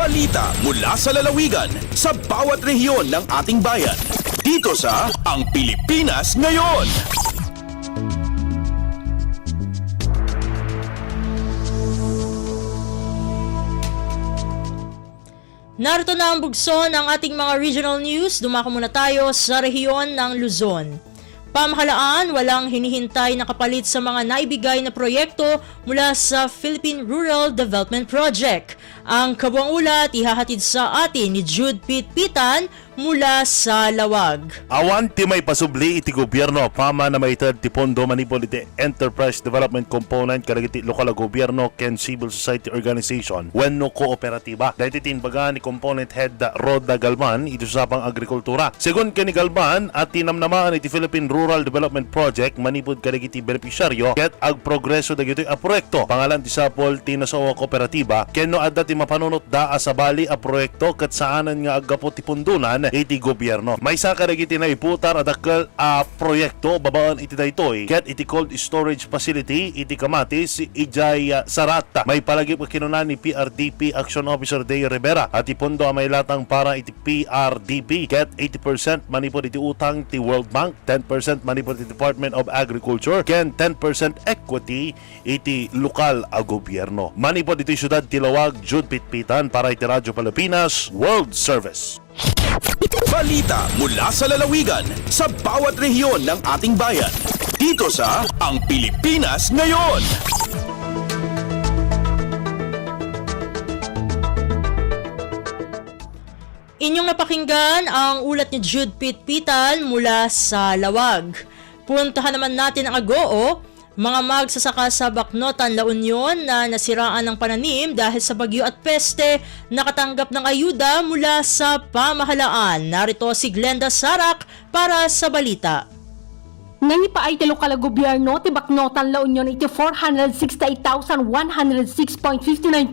Balita mula sa lalawigan sa bawat rehiyon ng ating bayan. Dito sa Ang Pilipinas Ngayon. Narito na ang bugso ng ating mga regional news. Dumako muna tayo sa rehiyon ng Luzon. Pamahalaan, walang hinihintay na kapalit sa mga naibigay na proyekto mula sa Philippine Rural Development Project. Ang kabuang ulat ihahatid sa atin ni Jude Pitpitan mula sa Lawag. Awan ti may pasubli iti gobyerno pama na maitad ti pondo manipol iti enterprise development component kadagiti lokal na gobyerno ken civil society organization wenno kooperatiba. Dahil tinbaga ni component head Roda Galman iti usapang agrikultura. Segun kani Galman at tinamnamaan iti Philippine Rural Development Project manipod kadagiti benepisyaryo ket ag progreso dagiti a proyekto. Pangalan ti sapol ti nasawa kooperatiba ken no adda ti mapanunot da sa bali a proyekto ket saanan nga aggapo ti pundunan iti gobyerno. May sa kadagiti na iputar at akal a proyekto babaan iti daytoy ket iti cold storage facility iti Kamatis ijay Sarata. May palagi pa kinunan ni PRDP Action Officer Day Rivera at ipondo may latang para iti PRDP ket 80% manipod iti utang ti World Bank, 10% manipod iti Department of Agriculture ken 10% equity iti lokal a gobyerno. Manipod iti syudad ti Lawag, Jude Pitpitan para iti Radyo Pilipinas World Service. Balita mula sa lalawigan sa bawat rehiyon ng ating bayan. Dito sa Ang Pilipinas Ngayon. Inyong napakinggan ang ulat ni Jude Pitpitan mula sa Lawag. Puntahan naman natin ang Agoo. Mga magsasaka sa Bacnotan, La Union na nasiraan ng pananim dahil sa bagyo at peste nakatanggap ng ayuda mula sa pamahalaan. Narito si Glenda Sarak para sa balita. Nangipaay ti lokal gobyerno ti Bacnotan, La Union iti 468,106.59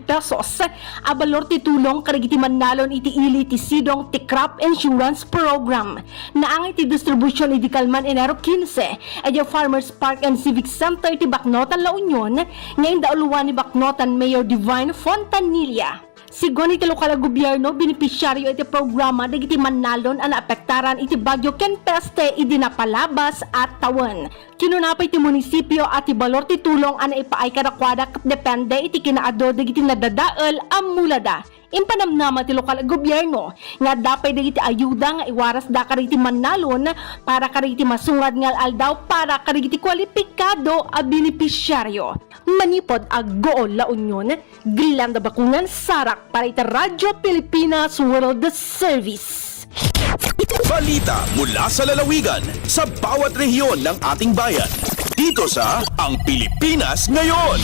pesos a balor ti tulong karigiti mannalon iti ili ti sidong ti crop insurance program. Naang iti distribution iti Kalman Enero 15 at yung Farmers Park and Civic Center ti Bacnotan, La Union ngayon dauluan ni Bacnotan Mayor Divine Fontanilla. Sigon iti lokal gobyerno benepisyaryo iti programa dagiti mannalon ang naapektaran iti bagyo ken peste idi napalabas at tawan. Kinunapay ti munisipyo at ti balor ti tulong ang ipaay kadakwada ket depende iti kinaado dagiti nadadael am mulada. Impanamnama ti lokal gobyerno nga dapay dagiti ayuda nga iwaras da kariti mannalon para kariti masungad nga aldaw para kariti kwalipikado a benepisyaryo. Manipod Agoo, La Union, Glenda Bakungan, Sarak para iti Radyo Pilipinas World Service. Balita mula sa lalawigan sa bawat rehiyon ng ating bayan. Dito sa Ang Pilipinas Ngayon.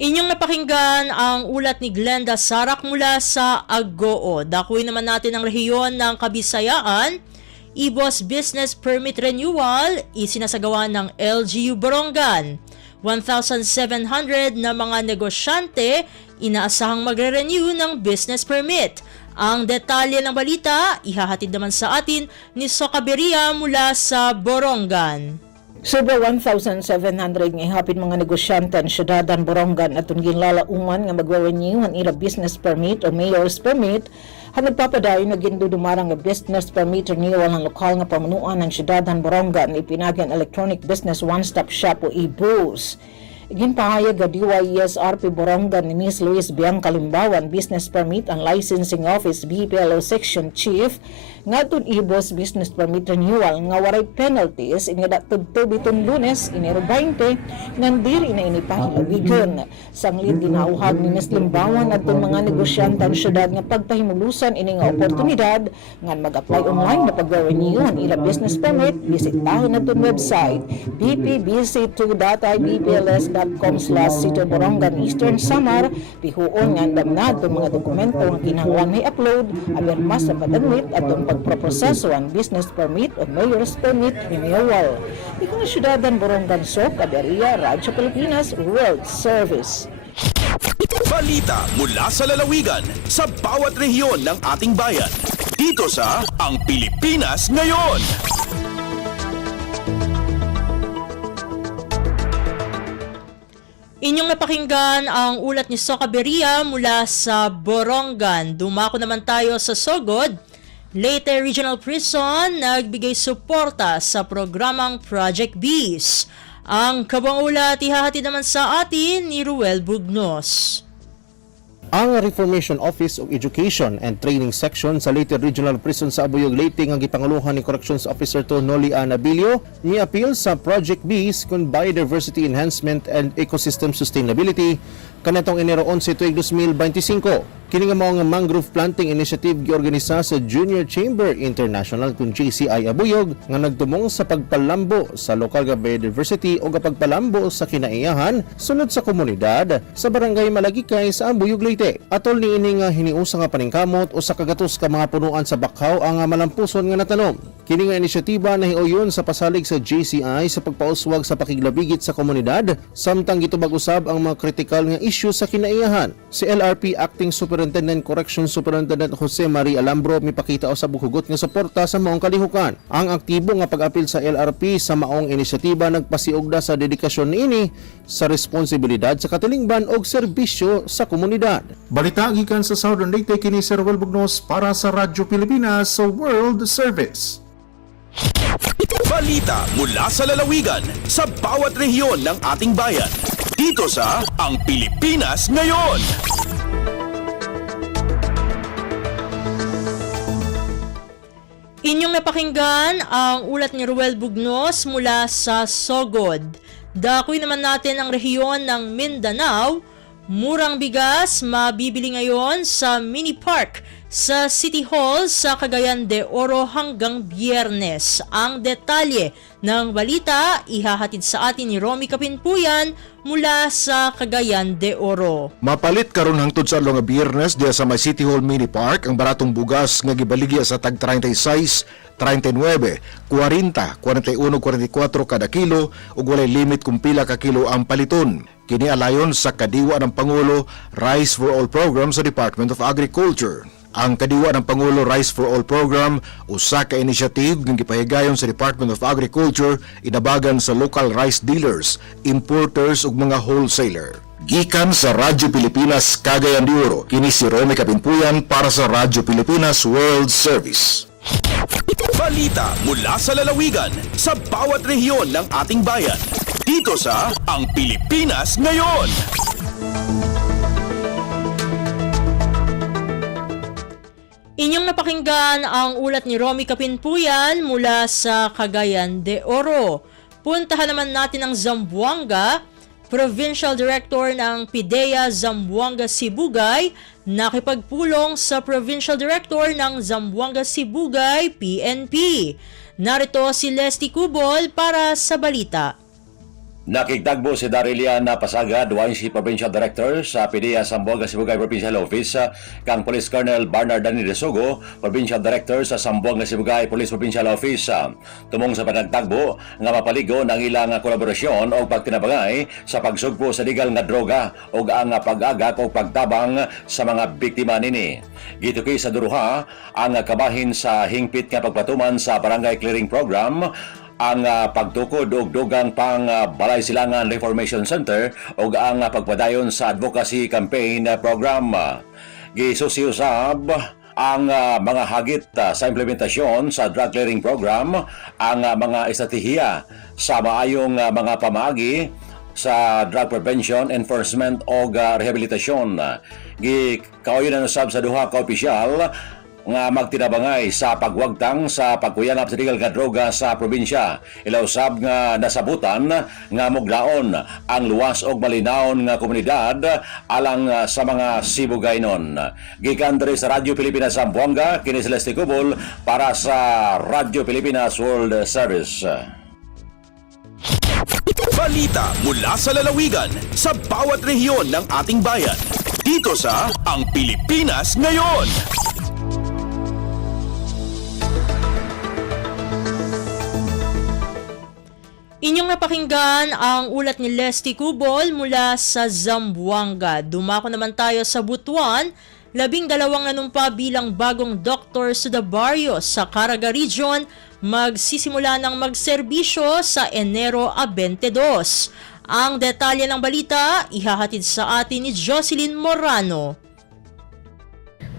Inyong napakinggan ang ulat ni Glenda Sarak mula sa Agoo. Dakuin naman natin ang rehiyon ng Kabisayaan. IBOS Business Permit Renewal isinasagawa ng LGU Borongan. 1,700 na mga negosyante inaasahang magre-renew ng business permit. Ang detalye ng balita ihahatid naman sa atin ni Socaberia mula sa Borongan. Sobra 1,700 nga ihapin mga negosyante ang syudadan Borongan at ginlalaungan nga magre-renew ang ila business permit o mayor's permit ang nagpapadayon na gindudumarang nga business permit renewal ng lokal nga pamunuan ng syudadan Borongan ipinagyan Electronic Business One-Stop Shop o IBUS. Ginpahayag ga DYESRP Borongan ni Ms. Luis Bianca Limbawan Business Permit ang Licensing Office BPLO Section Chief nga tun IBOS Business Permit Renewal nga waray penalties inga datudto biton Lunes Enero 20 nandiri na inipahilawigon. Sanglid ginauhag ni Ms. Limbawan at mga negosyante ang syudad nga pagpahimulusan ini nga oportunidad nga mag-apply online na pag-renew ang ila business permit bisitahin na tun website ppbc2.ibpls.com/Sitio Borongan Eastern Samar pihuon nga andam na itong mga dokumento nga kinahanglan may upload aber mas na padagmit at itong pagproproseso ang business permit o mayor's permit renewal. Ikong syudadan Borongan Sok, Caberia, Radyo Pilipinas World Service. Balita mula sa lalawigan sa bawat rehiyon ng ating bayan. Dito sa Ang Pilipinas Ngayon. Inyong napakinggan ang ulat ni Soka Beria mula sa Borongan. Dumako naman tayo sa Sogod. Leyte Regional Prison nagbigay suporta sa programang Project Bees. Ang kabuang ulat ihahatid naman sa atin ni Ruel Bugnos. Ang Reformation Office of Education and Training Section sa Leyte Regional Prison sa Abuyog, Leyte nga gipanguluhan ni Corrections Officer to Noli Anabilio mi-appeal sa Project Bees kung Biodiversity Enhancement and Ecosystem Sustainability kanatong Enero 11 tuig 2025. Kini nga mao nga mangrove planting initiative giorganisa sa Junior Chamber International kung JCI Abuyog nga nagtumong sa pagpalambo sa lokal nga biodiversity o pagpalambo sa kinaiyahan sunod sa komunidad sa barangay Malagikay sa Abuyog, Leyte. Atol ni ini nga hiniusa nga paningkamot o sa kagatos ka mga punuan sa Bakhaw ang malampuson nga natanom. Kini nga inisyatiba nahiuyon sa pasalig sa JCI sa pagpauswag sa pakiglabigit sa komunidad samtang gitubag usab ang mga kritikal nga issue sa kinaiyahan. Si LRP Acting Superintendent Corrections Superintendent Jose Marie Alambro mipakita usab og hugot nga suporta sa maong kalihukan. Ang aktibo nga pag-apil sa LRP sa maong inisyatiba nagpasiugda sa dedikasyon niini sa responsibilidad sa katilingban og serbisyo sa komunidad. Balita gikan sa Southern Leyte kini Sir Ruel Bugnos para sa Radyo Pilipinas sa World Service. Balita mula sa lalawigan sa bawat rehiyon ng ating bayan. Dito sa Ang Pilipinas Ngayon. Inyong napakinggan ang ulat ni Ruel Bugnos mula sa Sogod. Dakoy naman natin ang rehiyon ng Mindanao. Murang bigas mabibili ngayon sa mini park sa City Hall sa Cagayan de Oro hanggang Biyernes. Ang detalye ng balita ihahatid sa atin ni Romy Kapinpuyan mula sa Cagayan de Oro. Mapalit karon hangtod sa nga Biyernes diya sa may City Hall Mini Park ang baratong bugas nga gibaligya sa tag 36, 39, 40, 41, 44 kada kilo ug walay limit kung pila ka kilo ang paliton. Kini alayon sa kadiwa ng Pangulo Rice for All program sa Department of Agriculture. Ang kadiwa ng Pangulo Rice for All program usa ka initiative nga gipahigayon sa Department of Agriculture inabagan sa local rice dealers, importers ug mga wholesaler. Gikan sa Radyo Pilipinas Cagayan de Oro, kini si Romy Kapinpuyan para sa Radyo Pilipinas World Service. Balita mula sa lalawigan sa bawat rehiyon ng ating bayan. Dito sa Ang Pilipinas Ngayon. Inyong napakinggan ang ulat ni Romy Kapinpuyan mula sa Cagayan de Oro. Puntahan naman natin ang Zamboanga. Provincial Director ng PIDEA Zamboanga Sibugay nakipagpulong sa Provincial Director ng Zamboanga Sibugay PNP. Narito si Leslie Cubol para sa balita. Nakigtagbo si Darilian na pasagad si Provincial Director sa PIDEA Zamboanga Sibugay Provincial Office kang Police Colonel Bernard Dani de Sogo, Provincial Director sa Zamboanga Sibugay Police Provincial Office. Tumong sa panagtagbo nga mapaligo ng ilang kolaborasyon o pagtinabangay sa pagsugpo sa legal nga droga o ang pag-agak o pagtabang sa mga biktima nini. Gituki sa duruha ang kabahin sa hingpit nga pagpatuman sa Barangay Clearing Program, ang pagtukod og dugang pang Balay Silangan Reformation Center o ang pagpadayon sa advocacy campaign program. Gisusiusab ang mga hagit sa implementasyon sa drug clearing program, ang mga estratehiya sa maayong mga pamaagi sa drug prevention, enforcement o rehabilitasyon. Gikauyon na sa duha ka opisyal nga magtinabangay sa pagwagtang sa pagkuyanap sa legal nga droga sa probinsya. Ilausab nga nasabutan nga muglaon ang luwas og malinaon nga komunidad alang sa mga Sibugaynon. Gikan diri sa Radyo Pilipinas Zamboanga, kini si Leslie Cubol para sa Radyo Pilipinas World Service. Balita mula sa lalawigan sa bawat rehiyon ng ating bayan. Dito sa Ang Pilipinas Ngayon. Inyong napakinggan ang ulat ni Leslie Cubol mula sa Zamboanga. Dumako naman tayo sa Butuan. 12 nanumpa bilang bagong doktor sa Barrio sa Caraga Region magsisimula ng magserbisyo sa Enero 22. Ang detalye ng balita, ihahatid sa atin ni Jocelyn Morano.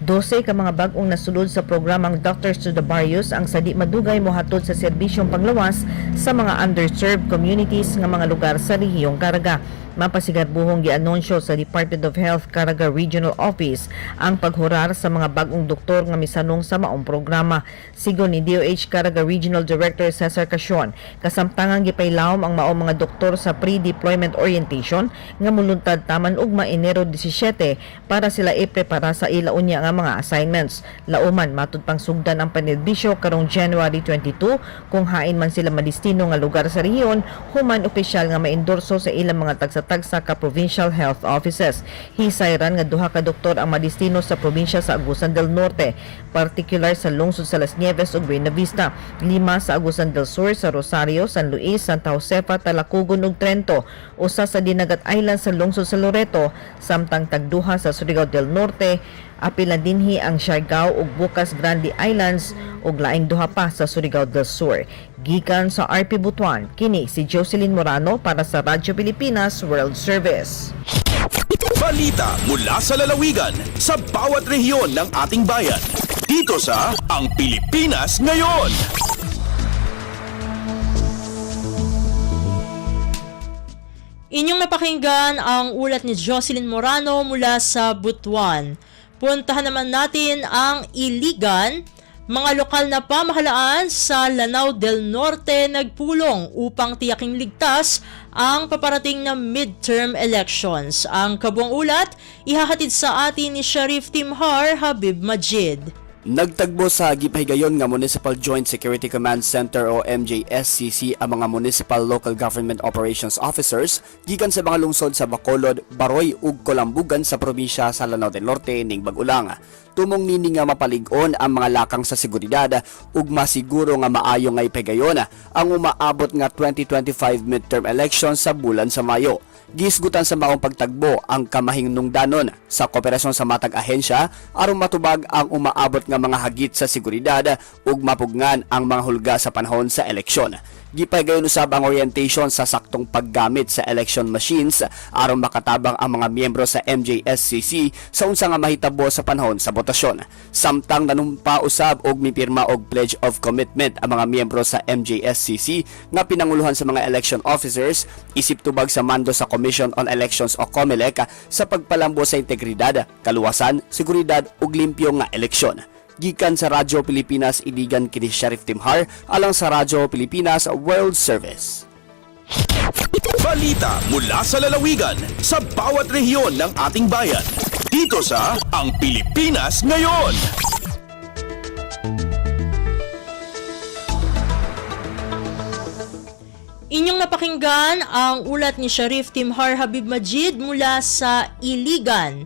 12 ka mga bag-ong nasulod sa programang Doctors to the Barrios ang sadi madugay mohatod sa serbisyong panglawas sa mga underserved communities nga mga lugar sa rehiyong Caraga. Mapasigarbuhong gianunsyo sa Department of Health Caraga Regional Office ang paghurar sa mga bag-ong doktor nga misanong sa maong programa. Sigon ni DOH Caraga Regional Director Cesar Casion, kasamtangang gipailawom ang maong mga doktor sa pre-deployment orientation nga muluntad taman ugma Enero 17 para sila iprepara sa ilaunya nga mga assignments. Lauman matud pang sugdan ang panerbisyo karong January 22 kung hain man sila madistino nga lugar sa rehiyon human opisyal nga maendorso sa ilang mga tagsa ka provincial health offices. Hisayran nga duha ka doktor ang madistino sa probinsya sa Agusan del Norte, particular sa lungsod sa Las Nieves ug Buena Vista, 5 sa Agusan del Sur, sa Rosario, San Luis, Santa Josefa, Talacugon ug Trento, usa sa Dinagat Island sa lungsod sa Loreto, samtang tagduha sa Surigao del Norte, apil na dinhi ang Siargao ug Bukas Grande Islands ug laing duha pa sa Surigao del Sur. Gikan sa RP Butuan, kini si Jocelyn Morano para sa Radyo Pilipinas World Service. Balita mula sa lalawigan sa bawat rehiyon ng ating bayan. Dito sa Ang Pilipinas Ngayon. Inyong napakinggan ang ulat ni Jocelyn Morano mula sa Butuan. Puntahan naman natin ang Iligan. Mga lokal na pamahalaan sa Lanao del Norte nagpulong upang tiyaking ligtas ang paparating na midterm elections. Ang kabuang ulat, ihahatid sa atin ni Sharif Timhar Habib Majid. Nagtagbo sa gipahigayon nga Municipal Joint Security Command Center o MJSCC ang mga Municipal Local Government Operations Officers gikan sa mga lungsod sa Bacolod, Baroy ug Colambugan sa probinsya sa Lanao del Norte ning Bag-ulang. Tumong nini nga mapalig-on ang mga lakang sa seguridad ug masiguro nga maayo nga ipahigayon ang umaabot nga 2025 midterm elections sa bulan sa Mayo. Gisgutan sa maong pagtagbo ang kamahinungdanon sa kooperasyon sa matag ahensya aron matubag ang umaabot nga mga hagit sa seguridad ug mapugngan ang mga hulga sa panahon sa eleksyon. Gipahigayon usab ang orientation sa saktong paggamit sa election machines aron makatabang ang mga miyembro sa MJSCC sa unsa nga mahitabo sa panahon sa botasyon. Samtang nanumpa usab og mipirma og pledge of commitment ang mga miyembro sa MJSCC nga pinanguluhan sa mga election officers isip tubag sa mando sa Commission on Elections o COMELEC sa pagpalambo sa integridad, kaluwasan, seguridad ug limpyo nga eleksyon. Gikan sa Radyo Pilipinas, Iligan kini Sharif Timhar alang sa Radyo Pilipinas World Service. Balita mula sa lalawigan sa bawat rehiyon ng ating bayan. Dito sa Ang Pilipinas Ngayon. Inyong napakinggan ang ulat ni Sharif Timhar Habib Majid mula sa Iligan.